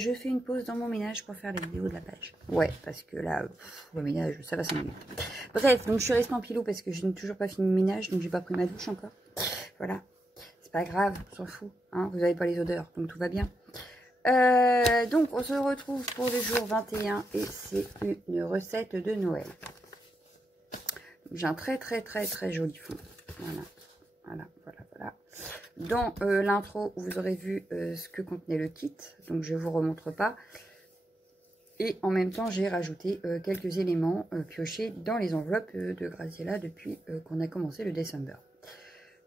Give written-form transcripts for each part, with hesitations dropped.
je fais une pause dans mon ménage pour faire la vidéo de la page. Ouais, parce que là, le ménage, ça va 5 minutes. Bref, donc je suis restée en pilou parce que je n'ai toujours pas fini le ménage, donc j'ai pas pris ma douche encore. Voilà, c'est pas grave, on s'en fout, hein, vous n'avez pas les odeurs, donc tout va bien. Donc on se retrouve pour le jour 21 et c'est une recette de Noël. J'ai un très joli fond. Voilà. Dans l'intro, vous aurez vu ce que contenait le kit, donc je ne vous remontre pas. Et en même temps, j'ai rajouté quelques éléments piochés dans les enveloppes de Graziella depuis qu'on a commencé le December.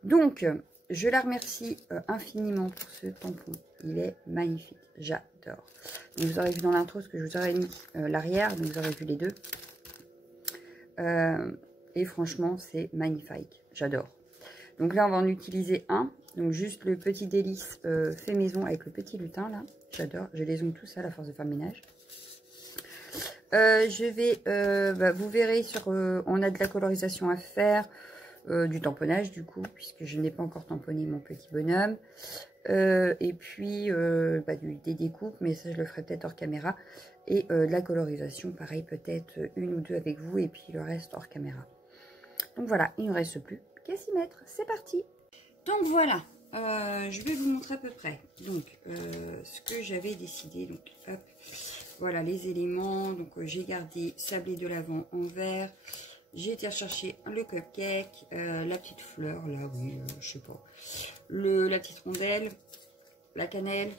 Donc, je la remercie infiniment pour ce tampon. Il est magnifique, j'adore. Vous aurez vu dans l'intro ce que je vous aurais mis l'arrière, donc vous aurez vu les deux. Et franchement, c'est magnifique, j'adore. Donc là, on va en utiliser un. Donc juste le petit délice fait maison avec le petit lutin là. J'adore, je les aime tous à la force de faire le ménage. Je vais, vous verrez, on a de la colorisation à faire, du tamponnage du coup, puisque je n'ai pas encore tamponné mon petit bonhomme. Et puis des découpes, mais ça je le ferai peut-être hors caméra. Et de la colorisation, pareil, peut-être une ou deux avec vous, et puis le reste hors caméra. Donc voilà, il ne nous reste plus qu'à s'y mettre. C'est parti. Donc voilà, je vais vous montrer à peu près. Donc ce que j'avais décidé. Donc hop, voilà les éléments. Donc j'ai gardé sablé de l'Avent en vert. J'ai été rechercher le cupcake, la petite fleur là, oui, je sais pas, la petite rondelle, la cannelle,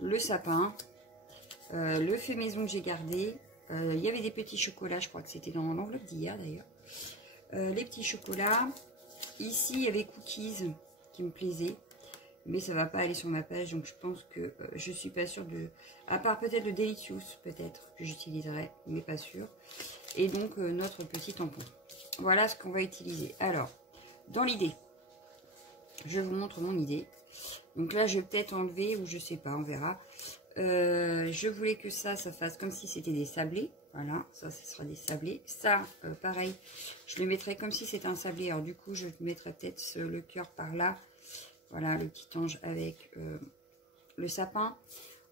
le sapin, le fait maison que j'ai gardé. Il y avait des petits chocolats, je crois que c'était dans l'enveloppe d'hier d'ailleurs. Les petits chocolats. Ici, il y avait cookies qui me plaisaient, mais ça va pas aller sur ma page, donc je pense que je suis pas sûre de... À part peut-être le Delicious, peut-être, que j'utiliserai, mais pas sûr. Et donc, notre petit tampon. Voilà ce qu'on va utiliser. Alors, dans l'idée, je vous montre mon idée. Donc là, je vais peut-être enlever, ou je sais pas, on verra. Je voulais que ça fasse comme si c'était des sablés. Voilà, ça, ce sera des sablés. Ça, pareil, je le mettrai comme si c'était un sablé. Alors du coup, je mettrai peut-être le cœur par là. Voilà, le petit ange avec le sapin.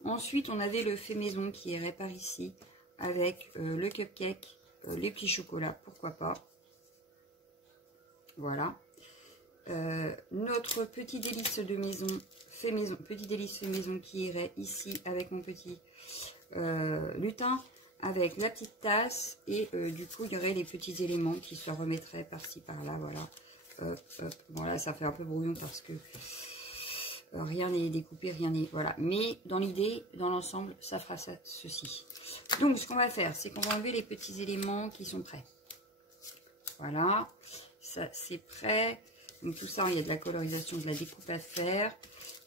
Ensuite, on avait le fait maison qui irait par ici avec le cupcake, les petits chocolats, pourquoi pas. Voilà. Notre petit délice de maison, petit délice fait maison qui irait ici avec mon petit lutin, avec la petite tasse, et du coup il y aurait les petits éléments qui se remettraient par-ci par-là. Voilà. Bon là ça fait un peu brouillon parce que rien n'est découpé, rien n'est... Voilà. Mais dans l'idée, dans l'ensemble, ça fera ça, ceci. Donc ce qu'on va faire, c'est qu'on va enlever les petits éléments qui sont prêts. Voilà. Ça c'est prêt. Donc tout ça, il y a de la colorisation, de la découpe à faire.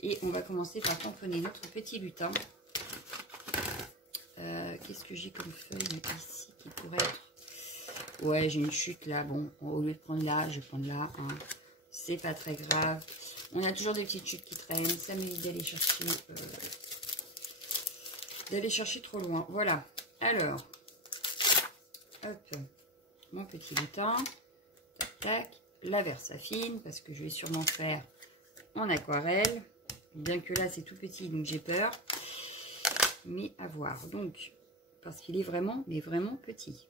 Et on va commencer par tamponner notre petit lutin. Qu'est-ce que j'ai comme feuille ici qui pourrait être... Ouais, j'ai une chute là. Bon, au lieu de prendre là, je vais prendre là. Hein. C'est pas très grave. On a toujours des petites chutes qui traînent. Ça m'évite d'aller chercher trop loin. Voilà. Alors, hop, mon petit lutin. Tac, tac. La Versafine, parce que je vais sûrement faire en aquarelle. Bien que là, c'est tout petit, donc j'ai peur. Mais à voir. Donc, parce qu'il est vraiment, mais vraiment petit.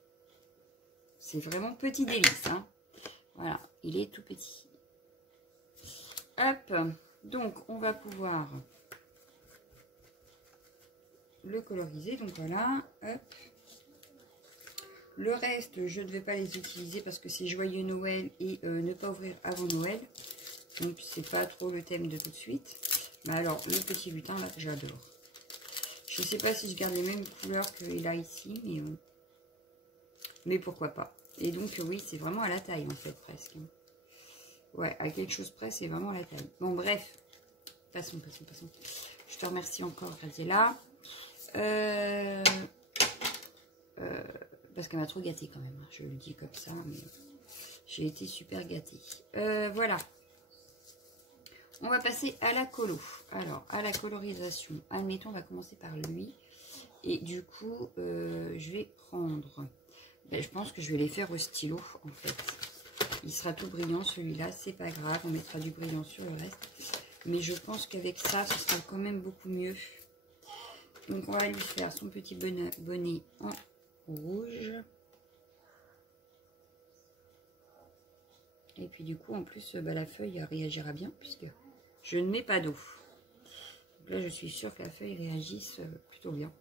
C'est vraiment petit délice. Hein. Voilà, il est tout petit. Hop, donc on va pouvoir le coloriser. Donc voilà, hop. Le reste, je ne vais pas les utiliser parce que c'est joyeux Noël et ne pas ouvrir avant Noël. Donc c'est pas trop le thème de tout de suite. Mais alors, le petit lutin, là, j'adore. Je ne sais pas si je garde les mêmes couleurs qu'il a ici, mais pourquoi pas. Et donc, oui, c'est vraiment à la taille, en fait, presque. Ouais, à quelque chose près, c'est vraiment à la taille. Bon, bref. Passons. Je te remercie encore, Graziella. Parce qu'elle m'a trop gâtée, quand même. Hein. Je le dis comme ça, mais j'ai été super gâtée. Voilà. On va passer à la colo. Alors, à la colorisation. Admettons, on va commencer par lui. Et du coup, je vais prendre... Ben, je pense que je vais les faire au stylo, en fait. Il sera tout brillant, celui-là. C'est pas grave, on mettra du brillant sur le reste. Mais je pense qu'avec ça, ce sera quand même beaucoup mieux. Donc on va lui faire son petit bonnet en rouge. Et puis du coup, en plus, bah, la feuille réagira bien puisque je ne mets pas d'eau. Donc là, je suis sûre que la feuille réagisse plutôt bien.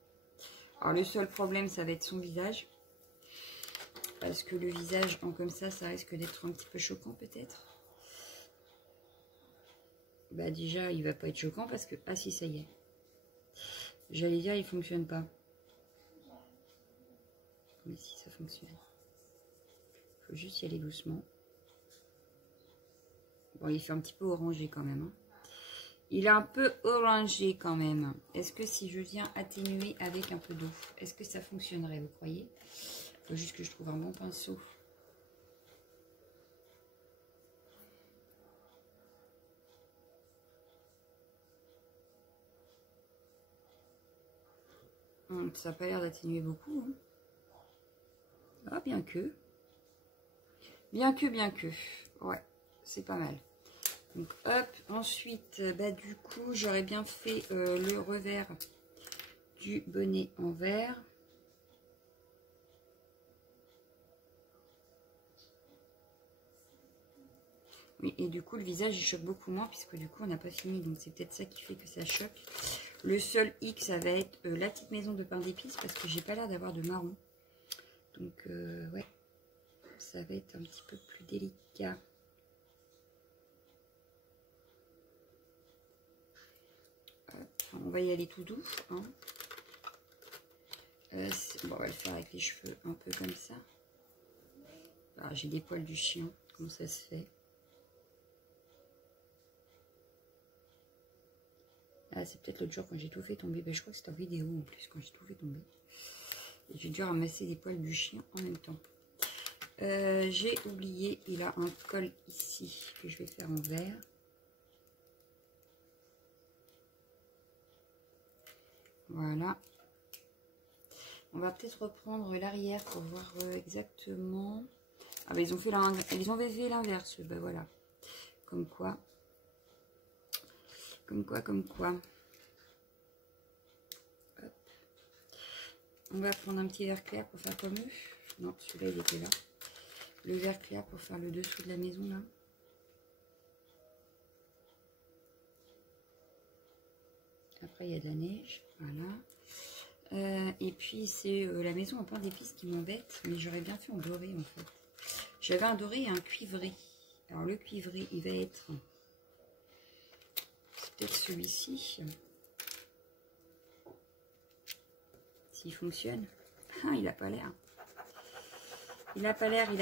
Alors le seul problème, ça va être son visage. Parce que le visage en comme ça risque d'être un petit peu choquant peut-être. Bah déjà, il va pas être choquant parce que... Ah si, ça y est. J'allais dire, il fonctionne pas. Mais si, ça fonctionne. Il faut juste y aller doucement. Bon, il fait un petit peu orangé quand même. Hein. Il est un peu orangé quand même. Est-ce que si je viens atténuer avec un peu d'eau, est-ce que ça fonctionnerait, vous croyez? Il faut juste que je trouve un bon pinceau. Ça n'a pas l'air d'atténuer beaucoup. Hein. Ah, bien que. Bien que. Ouais, c'est pas mal. Donc hop, ensuite, bah, du coup, j'aurais bien fait le revers du bonnet en vert. Oui, et du coup, le visage, il choque beaucoup moins, puisque du coup, on n'a pas fini. Donc c'est peut-être ça qui fait que ça choque. Le seul hic, ça va être la petite maison de pain d'épices, parce que j'ai pas l'air d'avoir de marron. Donc, ouais, ça va être un petit peu plus délicat. On va y aller tout doux. Hein. Bon, on va le faire avec les cheveux un peu comme ça. Ah, j'ai des poils du chien. Comment ça se fait? Ah, c'est peut-être l'autre jour quand j'ai tout fait tomber. Ben, je crois que c'était en vidéo en plus quand j'ai tout fait tomber. Et j'ai dû ramasser des poils du chien en même temps. J'ai oublié, il a un col ici que je vais faire en vert. Voilà. On va peut-être reprendre l'arrière pour voir exactement. Ah bah ils ont fait l'inverse. Ben voilà. Comme quoi. Comme quoi. Hop. On va prendre un petit vert clair pour faire comme eux. Non, celui-là il était là. Le vert clair pour faire le dessous de la maison là. Après il y a de la neige. Voilà. Et puis c'est la maison en pain d'épices qui m'embête, mais j'aurais bien fait en doré en fait. J'avais un doré et un cuivré. Alors le cuivré, il va être, c'est peut-être celui-ci, s'il fonctionne. Ah, il a pas l'air. Il a pas l'air. Non,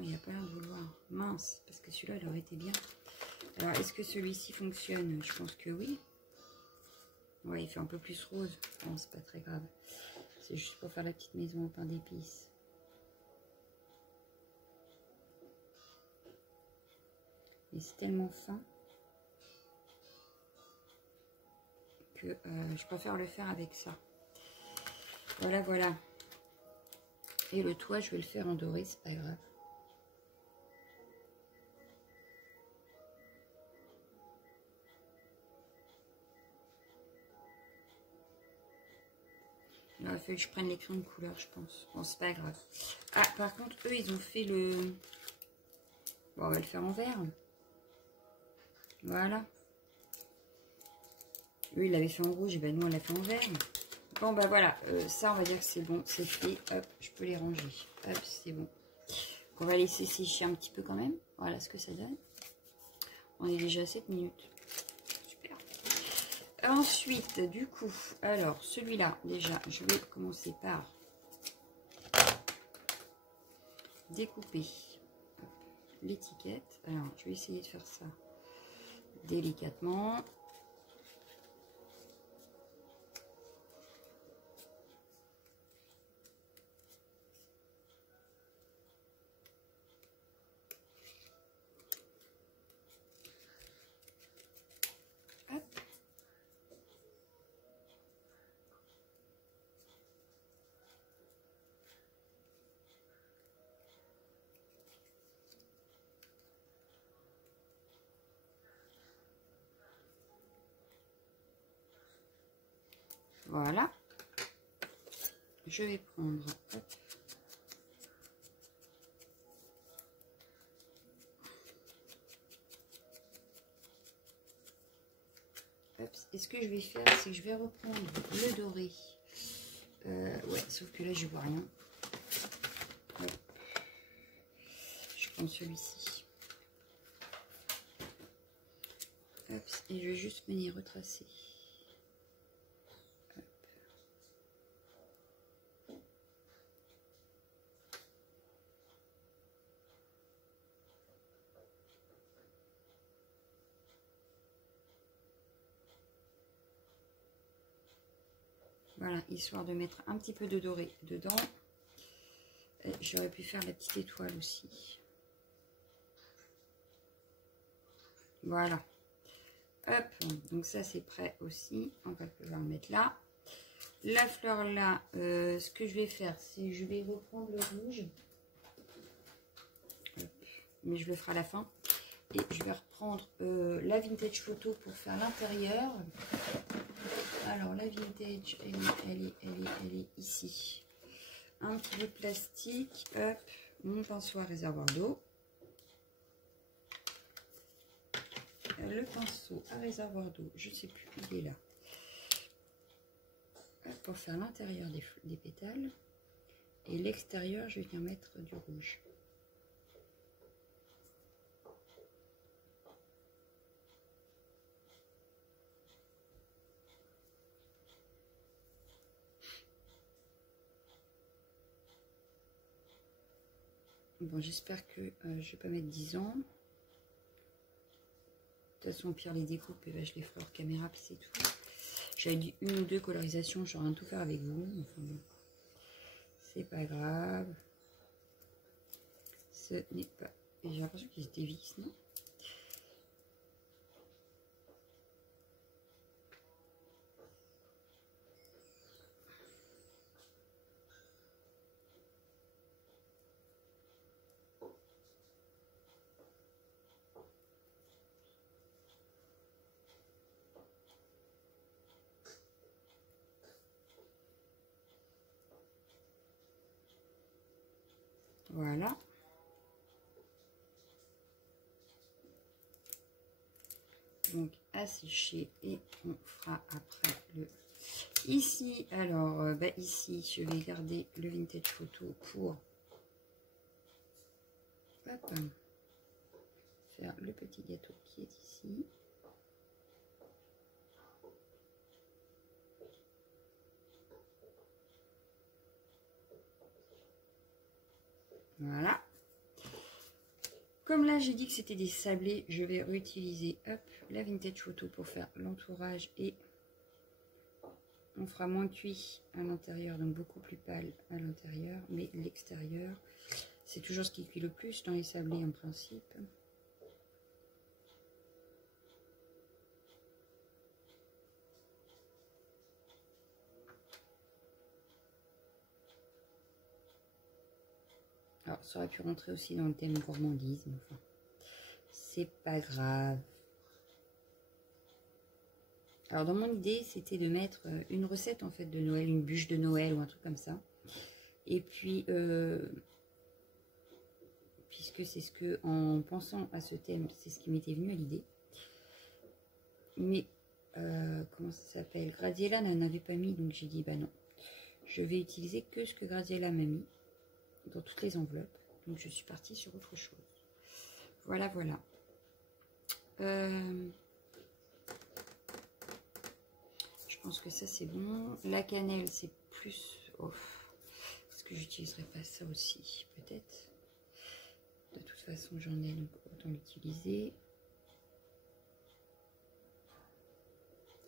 il a pas l'air de vouloir. Mince, parce que celui-là, il aurait été bien. Alors, est-ce que celui-ci fonctionne? Je pense que oui. Ouais, il fait un peu plus rose. Bon, c'est pas très grave. C'est juste pour faire la petite maison en pain d'épices. Et c'est tellement fin que je préfère le faire avec ça. Voilà, voilà. Et le toit, je vais le faire en doré, c'est pas grave. Il aurait fallu que je prenne les crayons de couleur, je pense. Bon, c'est pas grave. Ah, par contre, eux, ils ont fait le... Bon, on va le faire en vert. Voilà. Eux, ils l'avaient fait en rouge, et ben nous, on l'a fait en vert. Bon, bah voilà. Ça, on va dire que c'est bon, c'est fait. Hop, je peux les ranger. Hop, c'est bon. On va laisser sécher un petit peu quand même. Voilà ce que ça donne. On est déjà à 7 minutes. Super. Ensuite, du coup, alors, celui-là, déjà, je vais commencer par découper l'étiquette. Alors, je vais essayer de faire ça délicatement. Hop. Voilà. Je vais prendre... Hop. Et ce que je vais faire, c'est que je vais reprendre le doré. Ouais, sauf que là, je vois rien. Ouais. Je prends celui-ci. Et je vais juste venir retracer. Hop. Voilà, histoire de mettre un petit peu de doré dedans. J'aurais pu faire la petite étoile aussi. Voilà. Hop, donc ça c'est prêt aussi. On va pouvoir le mettre là. La fleur là, ce que je vais faire, c'est je vais reprendre le rouge. Hop. Mais je le ferai à la fin. Et je vais reprendre la vintage photo pour faire l'intérieur. Alors la vintage, elle est ici. Un petit peu de plastique. Hop, mon pinceau à réservoir d'eau. Le pinceau à réservoir d'eau, je ne sais plus, il est là. Hop, pour faire l'intérieur des pétales. Et l'extérieur, je vais venir mettre du rouge. Bon, j'espère que je ne vais pas mettre 10 ans. De toute façon, au pire, les découpes, et ben, je les ferai hors caméra, puis c'est tout. J'avais dit 1 ou 2 colorisations, je rien tout faire avec vous. Enfin bon, c'est pas grave. Ce n'est pas... J'ai l'impression qu'ils se dévissent, non? Voilà. Donc à sécher et on fera après le... Ici, alors, ici, je vais garder le vintage photo pour hop, faire le petit gâteau qui est ici. Voilà. Comme là, j'ai dit que c'était des sablés, je vais réutiliser hop, la vintage photo pour faire l'entourage et on fera moins cuit à l'intérieur, donc beaucoup plus pâle à l'intérieur, mais l'extérieur, c'est toujours ce qui cuit le plus dans les sablés en principe. Alors, ça aurait pu rentrer aussi dans le thème gourmandise, mais enfin, c'est pas grave. Alors, dans mon idée, c'était de mettre une recette en fait de Noël, une bûche de Noël ou un truc comme ça. Et puis, puisque c'est ce que, en pensant à ce thème, c'est ce qui m'était venu à l'idée. Mais, comment ça s'appelle? Graziella n'en avait pas mis, donc j'ai dit, bah non. Je vais utiliser que ce que Graziella m'a mis dans toutes les enveloppes. Donc, je suis partie sur autre chose. Voilà, voilà. Je pense que ça, c'est bon. La cannelle, c'est plus... Oh, est-ce que j'utiliserai pas ça aussi? Peut-être. De toute façon, j'en ai, donc autant l'utiliser.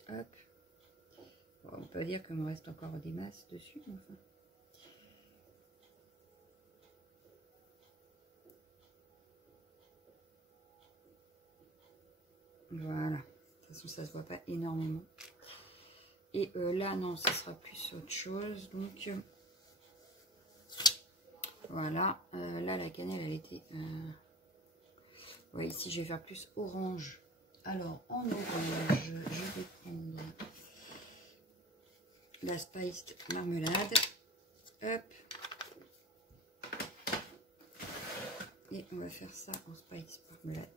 Hop. Bon, on peut dire qu'il me reste encore des masses dessus, enfin. Voilà. De toute façon, ça se voit pas énormément. Et là, non, ce sera plus autre chose. Donc, voilà. Là, la cannelle, elle était... Ouais, ici, je vais faire plus orange. Alors, en orange, je vais prendre la spiced marmelade. Hop. Et on va faire ça en spiced marmelade.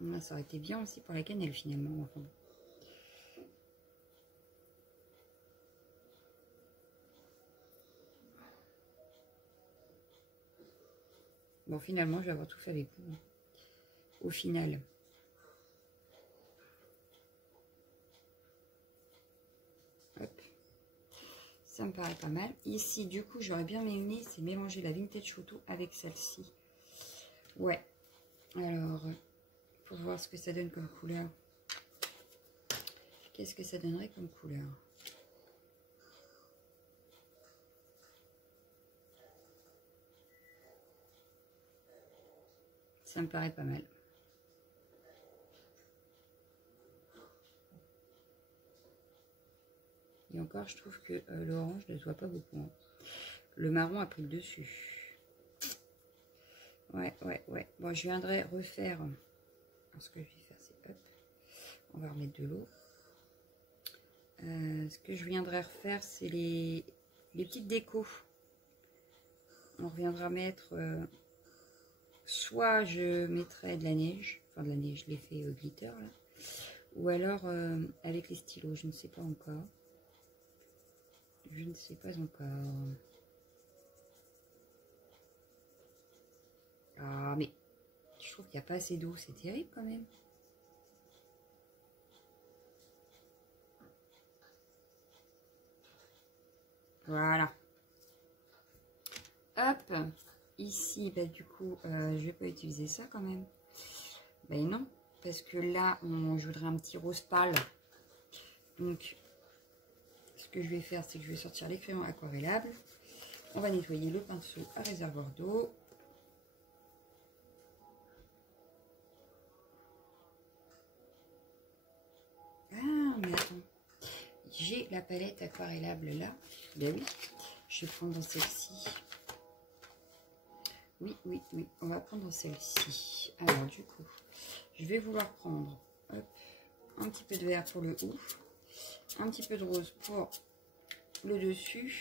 Là, ça aurait été bien aussi pour la cannelle finalement. Enfin. Bon, finalement, je vais avoir tout fait avec vous. Au final. Hop. Ça me paraît pas mal. Ici, du coup, j'aurais bien aimé, c'est mélanger la vintage photo avec celle-ci. Ouais. Alors, pour voir ce que ça donne comme couleur. Qu'est-ce que ça donnerait comme couleur? Ça me paraît pas mal. Et encore, je trouve que l'orange ne se voit pas beaucoup. Hein. Le marron a pris le dessus. Ouais. Bon, je viendrai refaire. Alors, ce que je vais faire, c'est hop. On va remettre de l'eau. Ce que je viendrai refaire, c'est les petites décos. On reviendra mettre... soit je mettrai de la neige. Enfin, de la neige, l'effet glitter, là. Ou alors avec les stylos, je ne sais pas encore. Je ne sais pas encore. Ah, mais je trouve qu'il n'y a pas assez d'eau. C'est terrible quand même. Voilà. Hop. Ici, bah, du coup, je vais pas utiliser ça quand même. Ben non. Parce que là, je voudrais un petit rose pâle. Donc, ce que je vais faire, c'est que je vais sortir les crayons aquarellables. On va nettoyer le pinceau à réservoir d'eau. Ah, mais attends. J'ai la palette aquarellable là. Ben oui, je vais prendre celle-ci. Oui. On va prendre celle-ci. Alors, du coup, je vais vouloir prendre hop, un petit peu de vert pour le haut. Un petit peu de rose pour le dessus.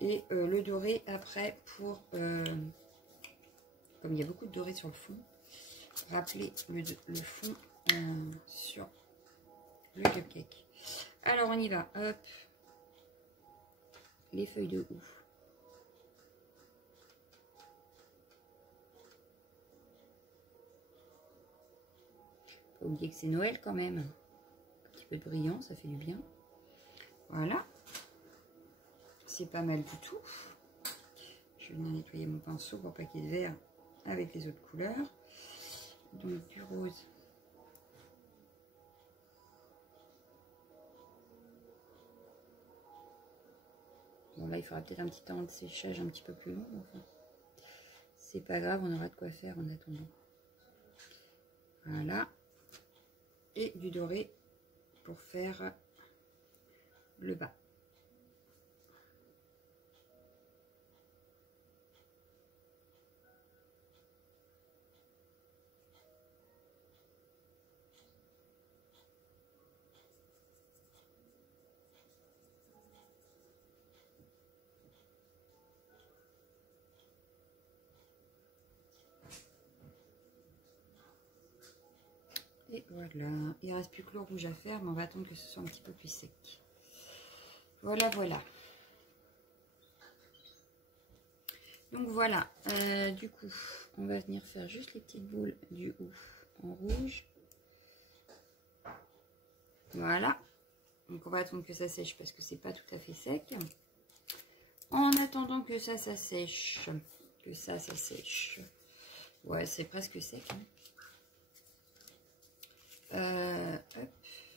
Et le doré après pour... comme il y a beaucoup de doré sur le fond, rappeler le fond sur le cupcake. Alors on y va, hop, les feuilles de houx. Pas oublier que c'est Noël quand même. Un petit peu de brillant, ça fait du bien. Voilà. C'est pas mal du tout. Je vais venir nettoyer mon pinceau pour pas qu'il y ait de vert avec les autres couleurs. Donc du rose. Bon là il faudra peut-être un petit temps de séchage un petit peu plus long. Enfin, c'est pas grave, on aura de quoi faire en attendant. Voilà. Et du doré pour faire le bas. Et voilà, il ne reste plus que le rouge à faire, mais on va attendre que ce soit un petit peu plus sec. Voilà. Donc voilà, du coup, on va venir faire juste les petites boules du haut en rouge. Voilà. Donc on va attendre que ça sèche parce que c'est pas tout à fait sec. En attendant que ça sèche, Ouais, c'est presque sec. Hein. Hop.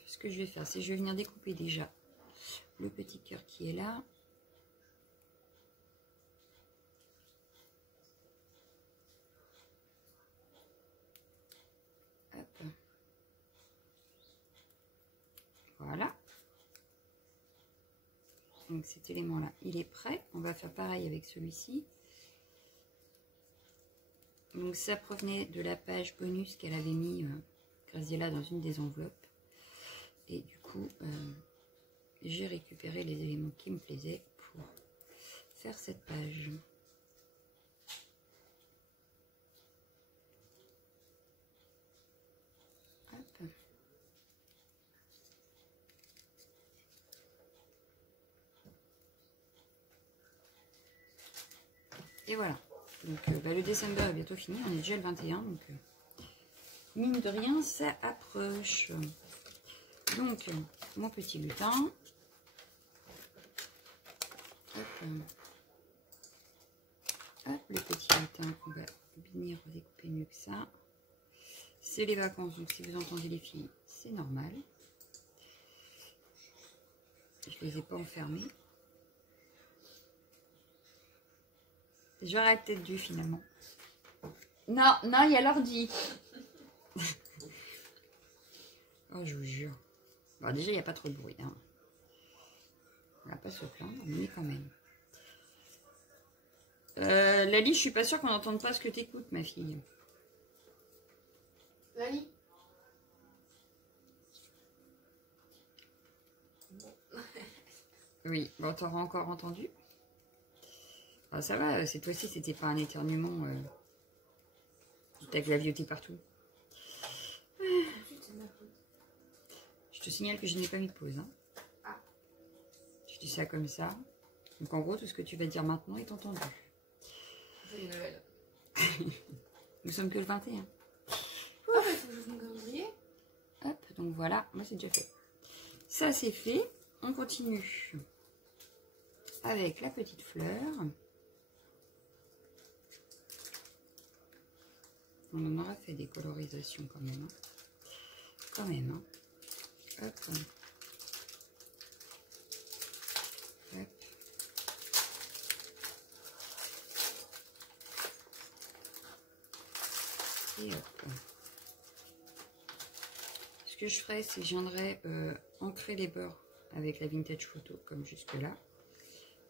Ce que je vais faire, c'est que je vais venir découper déjà le petit cœur qui est là. Hop. Voilà. Donc cet élément-là, il est prêt. On va faire pareil avec celui-ci. Donc ça provenait de la page bonus qu'elle avait mis Graziella dans une des enveloppes. Et du coup, j'ai récupéré les éléments qui me plaisaient pour faire cette page. Hop. Et voilà. Donc le décembre est bientôt fini. On est déjà le 21. Donc mine de rien, ça approche. Donc mon petit lutin. Hop. Hop, le petit lutin, on va venir découper mieux que ça. C'est les vacances, donc si vous entendez les filles, c'est normal. Je les ai pas enfermés. J'aurais peut-être dû finalement. Non, non, il y a l'ordi. Oh, je vous jure. Bon, déjà, il n'y a pas trop de bruit. Hein. On va pas se plaindre, mais quand même. Lali, je suis pas sûre qu'on n'entende pas ce que t'écoutes, ma fille. Lali? Oui, bon, t'auras encore entendu. Ah, ça va, cette fois-ci, c'était pas un éternuement qui t'a glavioté partout. Je te signale que je n'ai pas mis de pause. Hein. Ah. Je dis ça comme ça. Donc en gros, tout ce que tu vas dire maintenant est entendu. C'est Noël. Nous sommes que le 21. Ah, il faut que je fasse mon calendrier. Hop, donc voilà, moi c'est déjà fait. Ça c'est fait. On continue avec la petite fleur. On en aura fait des colorisations quand même. Hein. Quand même. Hein. Hop. Hop. Et hop. Ce que je ferai, c'est que je viendrai ancrer les bords avec la vintage photo comme jusque là,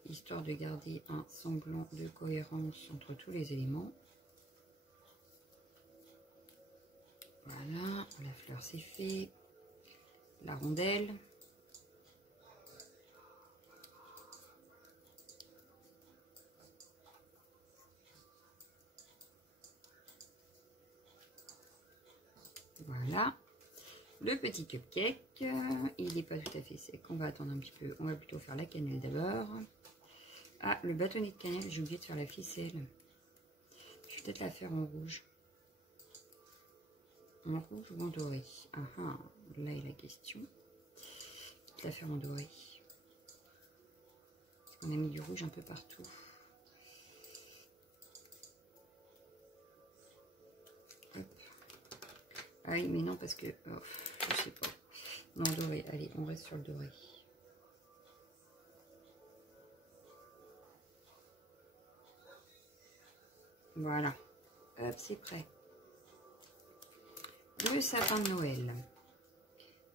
histoire de garder un semblant de cohérence entre tous les éléments. Voilà, la fleur c'est fait, la rondelle. Voilà. Le petit cupcake, il n'est pas tout à fait sec. On va attendre un petit peu. On va plutôt faire la cannelle d'abord. Ah, le bâtonnet de cannelle, j'ai oublié de faire la ficelle. Je vais peut-être la faire en rouge. En rouge ou en doré? Ah ah, là est la question. Peut-être la faire en doré. On a mis du rouge un peu partout. Hop. Ah oui, mais non, parce que... Oh, je sais pas. Non, doré. Allez, on reste sur le doré. Voilà. Hop, c'est prêt. Le sapin de Noël.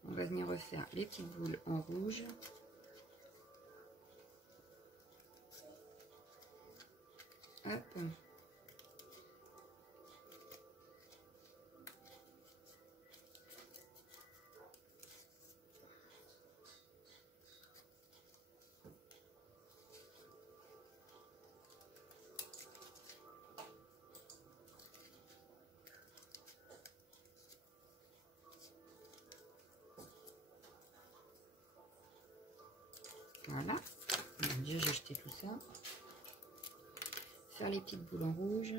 On va venir refaire les petites boules en rouge. Hop. Voilà. Bon, déjà, j'ai jeté tout ça. Faire les petites boules en rouge.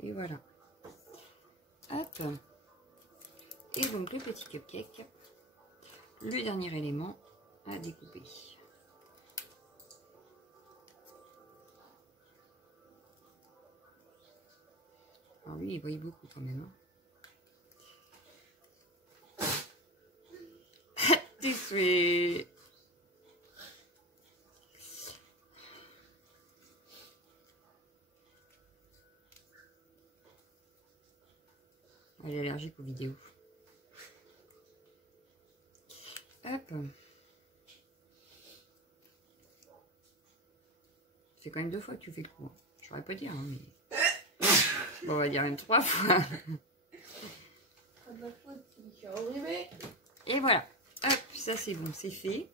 Et voilà. Hop. Et donc, le petit cupcake. Le dernier élément à découper. Alors lui, il brille beaucoup quand même. Hein. T'es fait. Elle est allergique aux vidéos. Hop. C'est quand même 2 fois que tu fais le coup. Hein. J'aurais pas dit, hein, mais... Bon, on va dire même 3 fois. Et voilà. Hop, ça c'est bon, c'est fait.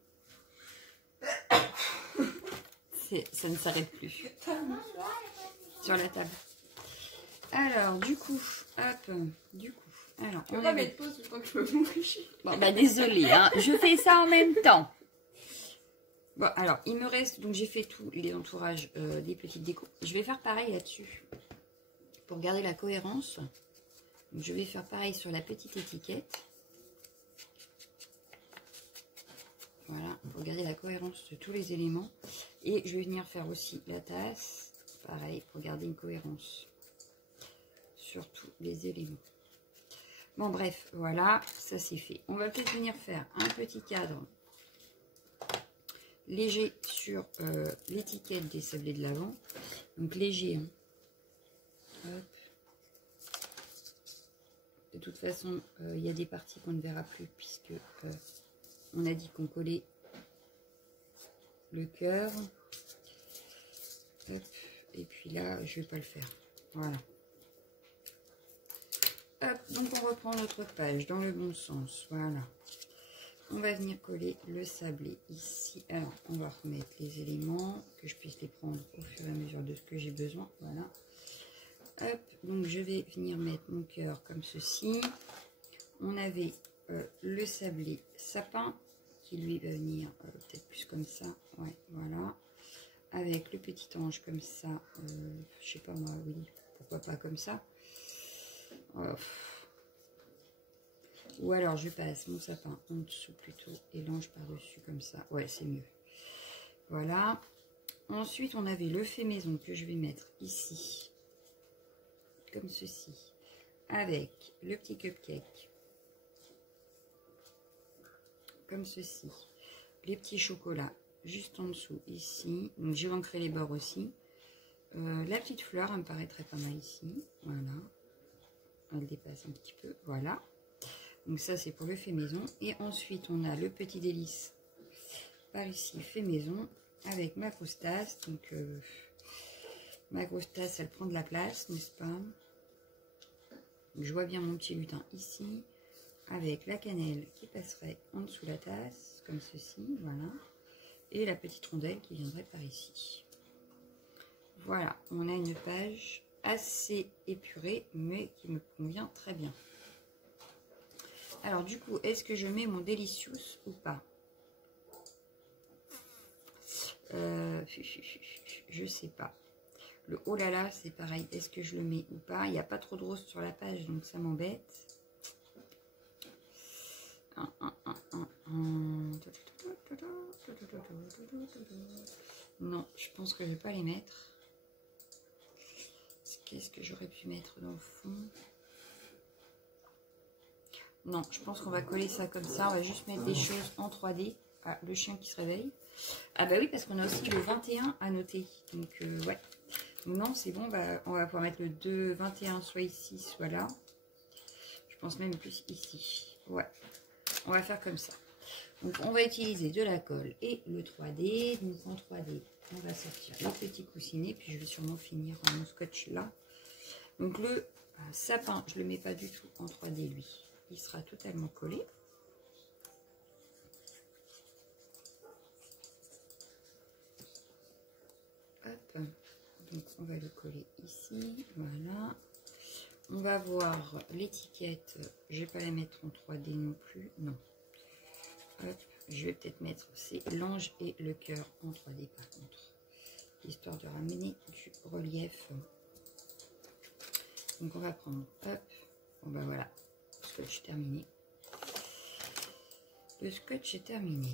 Ça ne s'arrête plus. Sur la table. Alors, du coup, hop, alors, je peux pas mettre pause, je crois que je peux me coucher. Bon, bah désolé, hein, je fais ça en même temps. Bon, alors, il me reste, donc j'ai fait tous les entourages des petites décos. Je vais faire pareil là-dessus. Pour garder la cohérence, donc, je vais faire pareil sur la petite étiquette. Voilà, pour garder la cohérence de tous les éléments. Et je vais venir faire aussi la tasse. Pareil, pour garder une cohérence sur tous les éléments. Bon, bref, voilà, ça c'est fait. On va peut-être venir faire un petit cadre léger sur l'étiquette des sablés de l'Avent. Donc léger. Hein. Hop. De toute façon, il y a des parties qu'on ne verra plus puisque on a dit qu'on collait le cœur. Hop. Et puis là, je vais pas le faire. Voilà. Hop, donc on reprend notre page dans le bon sens. Voilà. On va venir coller le sablé ici. Alors, on va remettre les éléments, que je puisse les prendre au fur et à mesure de ce que j'ai besoin. Voilà. Hop, donc je vais venir mettre mon cœur comme ceci. On avait le sablé sapin, qui lui va venir peut-être plus comme ça. Ouais, voilà. Avec le petit ange comme ça. Je sais pas moi, oui, pourquoi pas comme ça. Ou alors je passe mon sapin en dessous plutôt et l'ange par-dessus comme ça. Ouais, c'est mieux. Voilà. Ensuite, on avait le fait maison que je vais mettre ici. Comme ceci. Avec le petit cupcake. Comme ceci. Les petits chocolats juste en dessous ici. Donc j'ai ancré les bords aussi. La petite fleur, elle me paraîtrait pas mal ici. Voilà. Elle dépasse un petit peu. Voilà. Donc ça, c'est pour le fait maison. Et ensuite, on a le petit délice par ici, fait maison, avec ma grosse tasse. Donc, ma grosse tasse, elle prend de la place, n'est-ce pas? Donc, je vois bien mon petit lutin ici, avec la cannelle qui passerait en dessous la tasse, comme ceci, voilà. Et la petite rondelle qui viendrait par ici. Voilà, on a une page assez épurée, mais qui me convient très bien. Alors du coup, est-ce que je mets mon Delicious ou pas? Je sais pas. Le oh là là, c'est pareil. Est-ce que je le mets ou pas? Il n'y a pas trop de rose sur la page, donc ça m'embête. Non, je pense que je vais pas les mettre. Qu'est-ce que j'aurais pu mettre dans le fond? Non, je pense qu'on va coller ça comme ça. On va juste mettre des choses en 3D. Ah, le chien qui se réveille. Ah bah oui, parce qu'on a aussi le 21 à noter. Donc, ouais. Non, c'est bon. On va pouvoir mettre le 2, 21 soit ici, soit là. Je pense même plus ici. Ouais. On va faire comme ça. Donc, on va utiliser de la colle et le 3D. Donc, en 3D, on va sortir les petits coussinets. Puis, je vais sûrement finir mon scotch là. Donc, le sapin, je ne le mets pas du tout en 3D, lui. Il sera totalement collé. Hop. Donc, on va le coller ici. Voilà. On va voir l'étiquette. Je ne vais pas la mettre en 3D non plus. Non. Hop. Je vais peut-être mettre, c'est l'ange et le cœur en 3D par contre. Histoire de ramener du relief. Donc, on va prendre, hop. Bon, ben voilà. Scotch terminé. Le scotch est terminé.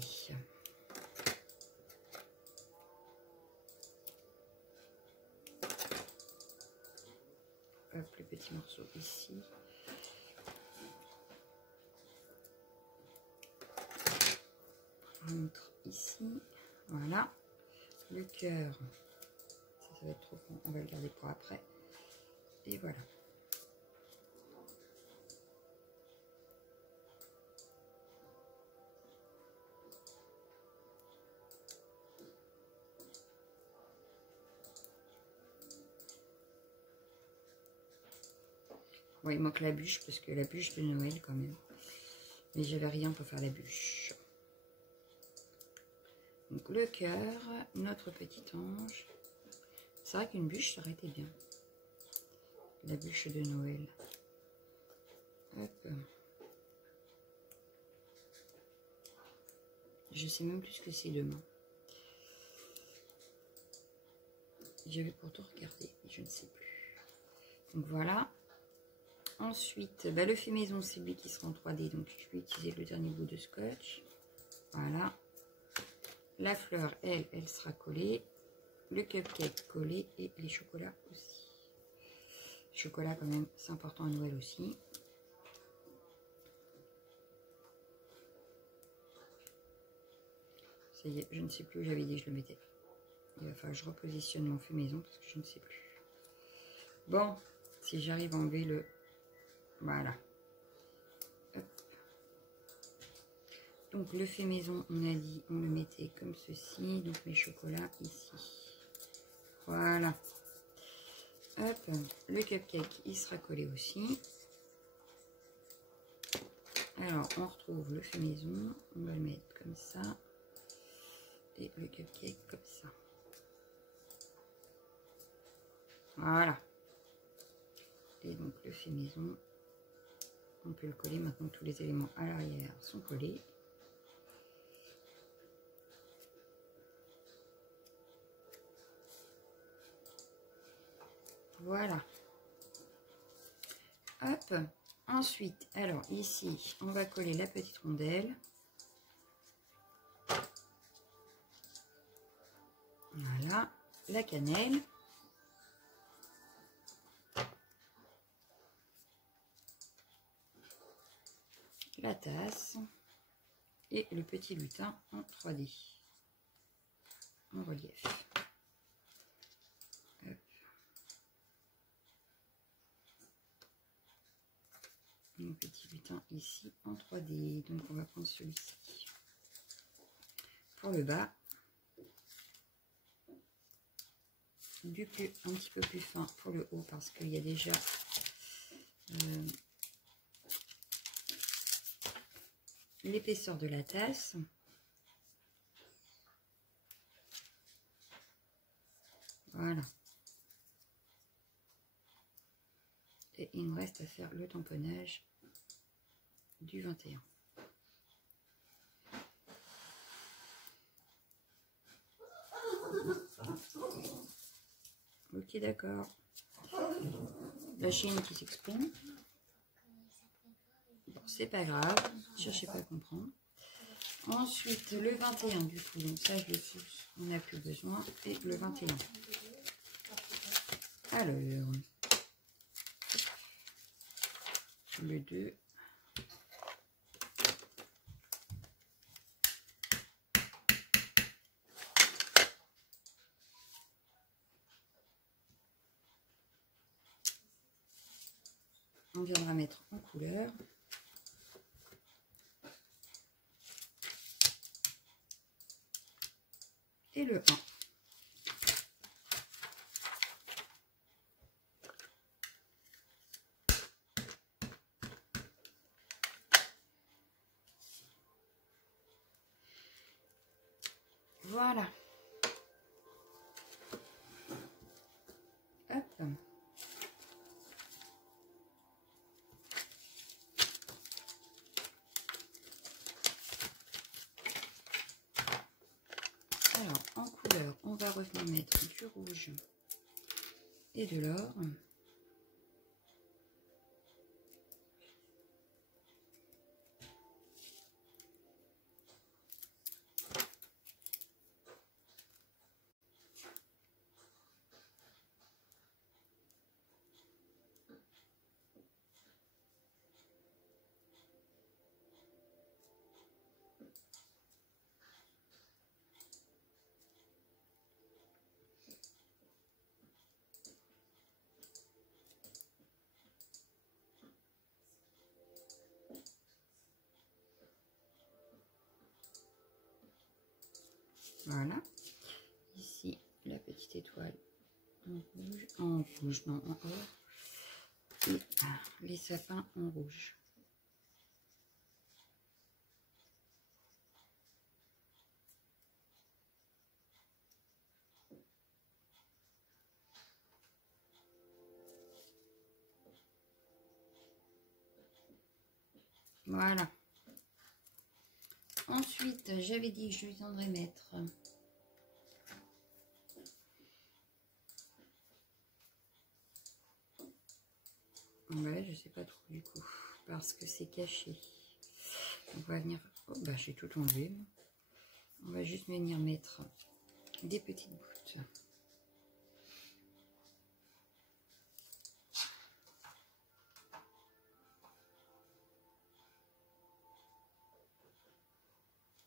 Hop, le petit morceau ici. On montre ici. Voilà. Le cœur. Ça va être trop bon. On va le garder pour après. Et voilà. Bon, il manque la bûche, parce que la bûche de Noël, quand même. Mais j'avais rien pour faire la bûche. Donc, le cœur, notre petit ange. C'est vrai qu'une bûche, ça aurait été bien. La bûche de Noël. Hop. Je sais même plus ce que c'est demain. J'avais pourtant regardé, mais je ne sais plus. Donc voilà. Ensuite, bah, le fait maison, c'est lui qui sera en 3D. Donc je vais utiliser le dernier bout de scotch. Voilà. La fleur, elle sera collée. Le cupcake collé et les chocolats aussi. Chocolat quand même, c'est important à Noël aussi. Ça y est, je ne sais plus où j'avais dit que je le mettais. Il va falloir que je repositionne mon fait maison parce que je ne sais plus. Bon, si j'arrive à enlever le... Voilà. Hop. Donc le fait maison, on a dit, on le mettait comme ceci. Donc mes chocolats ici. Voilà. Hop, le cupcake, il sera collé aussi. Alors, on retrouve le fait maison. On va le mettre comme ça. Et le cupcake comme ça. Voilà. Et donc le fait maison, on peut le coller. Maintenant, tous les éléments à l'arrière sont collés. Voilà. Hop. Ensuite, alors ici, on va coller la petite rondelle. Voilà. La cannelle. La tasse. Et le petit lutin en 3D. En relief. Hop. Mon petit lutin ici en 3D. Donc on va prendre celui-ci. Pour le bas. Du plus un petit peu plus fin pour le haut parce qu'il y a déjà l'épaisseur de la tasse. Voilà. Et il me reste à faire le tamponnage du 21. Ok, d'accord. La chaîne qui s'exprime. Bon, c'est pas grave. Cherchez pas à comprendre. Ensuite, le 21 du coup. Donc ça, je le pousse. On n'a plus besoin. Et le 21. Alors, le 2. On viendra mettre en couleur. Et le 1. Voilà. Hop. Alors, en couleur, on va revenir mettre du rouge et de l'or. Voilà. Ici, la petite étoile en rouge, non, en or. et les sapins en rouge. Voilà. Ensuite, j'avais dit que je lui tendrais mettre ouais, je sais pas trop du coup, parce que c'est caché. On va venir, oh, bah j'ai tout enlevé. On va juste venir mettre des petites gouttes.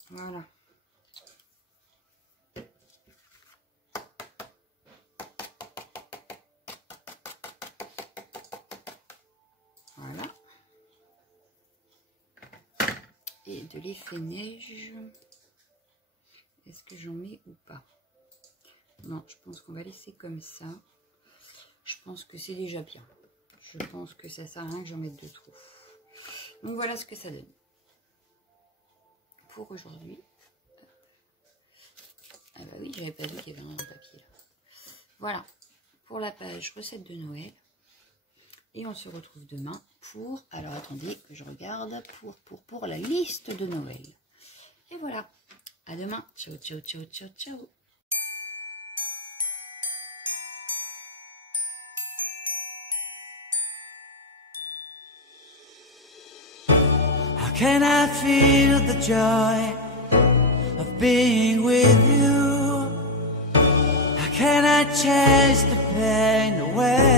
Voilà. Voilà. Et de l'effet neige. Est-ce que j'en mets ou pas? Non, je pense qu'on va laisser comme ça. Je pense que c'est déjà bien. Je pense que ça sert à rien que j'en mette de trop. Donc voilà ce que ça donne. Pour aujourd'hui. Ah bah oui, j'avais pas vu qu'il y avait un papier là. Voilà, pour la page recette de Noël. Et on se retrouve demain pour, alors attendez que je regarde, pour la liste de Noël. Et voilà, à demain. Ciao, ciao, ciao, ciao, ciao. How can I feel the joy of being with you? How can I chase the pain away?